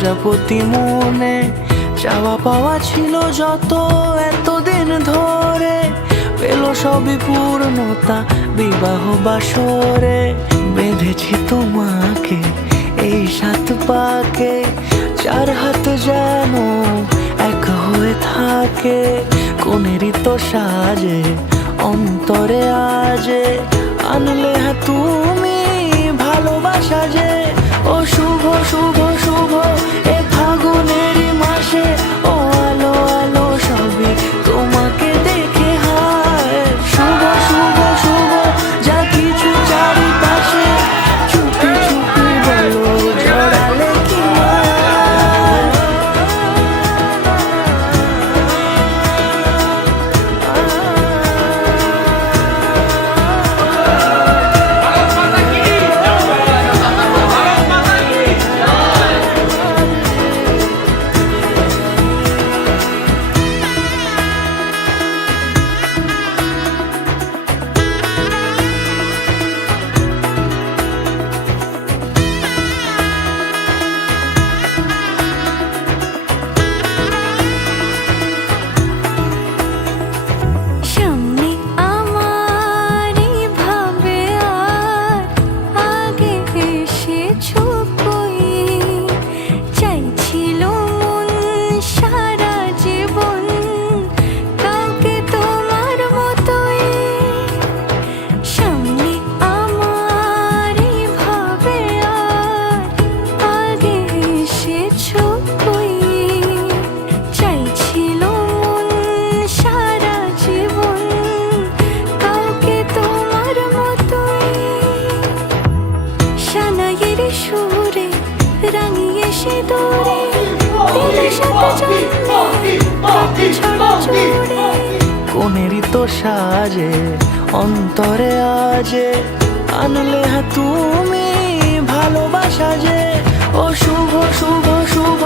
প্রজাপতি মনে চাওয়া পাওয়া ছিল যত এতদিন ধরে, পেল সবই পূর্ণতা বিবাহ বাসরে। বেঁধেছি তোমাকে এই 7 পাকে, 4 হাত যেন এক হয়ে থাকে। কোনেরই তো সাজে অন্তরে আজে, আনলে হ্যাঁ তুমি ভালোবাসা যে। ও শুভ শুভ শুভ এ ফাগুনেরই মাসে, ও আলো আলো সবই তোমাকে দেখে হায়। শুভ শুভ শুভ যা কিছু চারিপাশে, চুপি চুপি বলো জড়ালে কি কোনেরই তো সাজে অন্তরে আজে, আনলে হ্যাঁ তুমি ভালোবাসা যে। ও শুভ শুভ শুভ